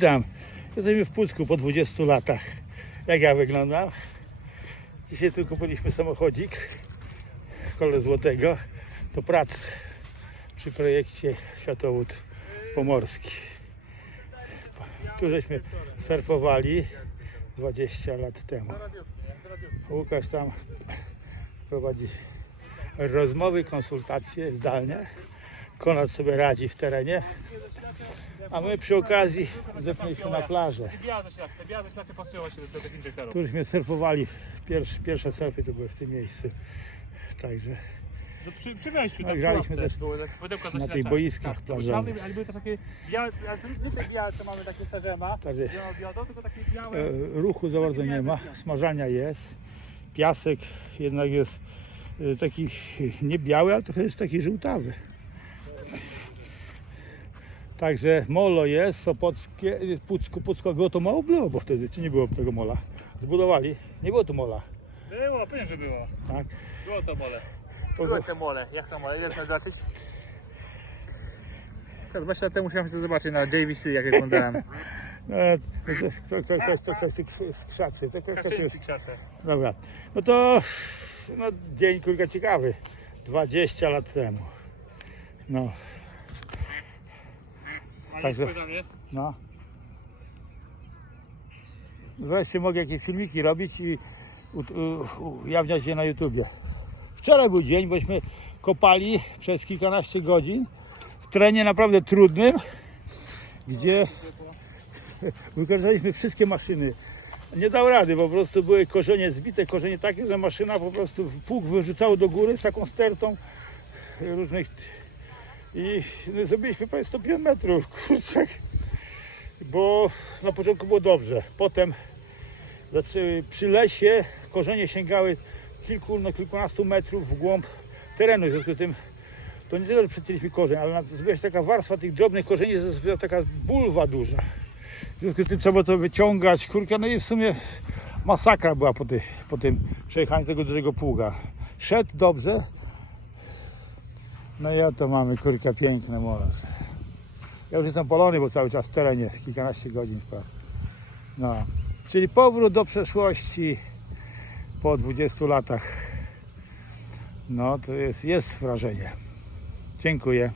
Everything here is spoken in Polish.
Witam. Jesteśmy w Pucku po 20 latach. Jak ja wyglądam? Dzisiaj tu kupiliśmy samochodzik kole złotego do prac przy projekcie Światowód Pomorski. Tu żeśmy surfowali 20 lat temu. Łukasz tam prowadzi rozmowy, konsultacje zdalnie. Konrad sobie radzi w terenie. A my przy okazji zepnęliśmy na plażę. Któryśmy surfowali. Pierwsze, pierwsze surfy to były w tym miejscu. Także To przy, przy wejściu No, graliśmy też na tych boiskach tak, plażowych. Ale były takie białe, nie te białe, co mamy takie starzema, Także- tylko takie białe. e, ruchu za bardzo nie ma. Smażania jest. Piasek jednak jest e, taki nie biały, ale trochę jest taki żółtawy. Także molo jest, Sopockie, Pucko, Pucko było to mało było, bo wtedy, czy nie było tego mola? Zbudowali, nie było tu mola, Było, pewnie, że było. tak? Było to mole. To Były te mole, jak to mole, ile trzeba zobaczyć? 20 lat temu musiałem się zobaczyć na JVC, jak wyglądałem. E, to- to- coś, coś, coś krzaczy. To, to, to, to jest, dobra. No to no, dzień kurka ciekawy. 20 lat temu. No, Także- no. Wreszcie mogę jakieś filmiki robić i ujawniać je na YouTubie. Wczoraj był dzień, bośmy kopali przez kilkanaście godzin w terenie naprawdę trudnym, gdzie wykorzystaliśmy wszystkie maszyny. Nie dał rady, po prostu były korzenie zbite, korzenie takie, że maszyna po prostu pług wyrzucało do góry z taką stertą różnych i no, zrobiliśmy prawie 105 metrów, kurczak, bo na początku było dobrze, potem zaczęły przy lesie korzenie sięgały kilku, no, kilkunastu metrów w głąb terenu, w związku z tym to nie tylko, że przecięliśmy korzeń, ale zrobiła się taka warstwa tych drobnych korzeni, zrobiła taka bulwa duża. W związku z tym trzeba to wyciągać, kurka, no i w sumie masakra była po, ty, po tym przejechaniu tego dużego pługa. Szedł dobrze, no i oto mamy, kurka, piękne morze. Ja już jestem polony, bo cały czas w terenie, kilkanaście godzin w pracy. No, czyli powrót do przeszłości po 20 latach. No, to jest, jest wrażenie. Dziękuję.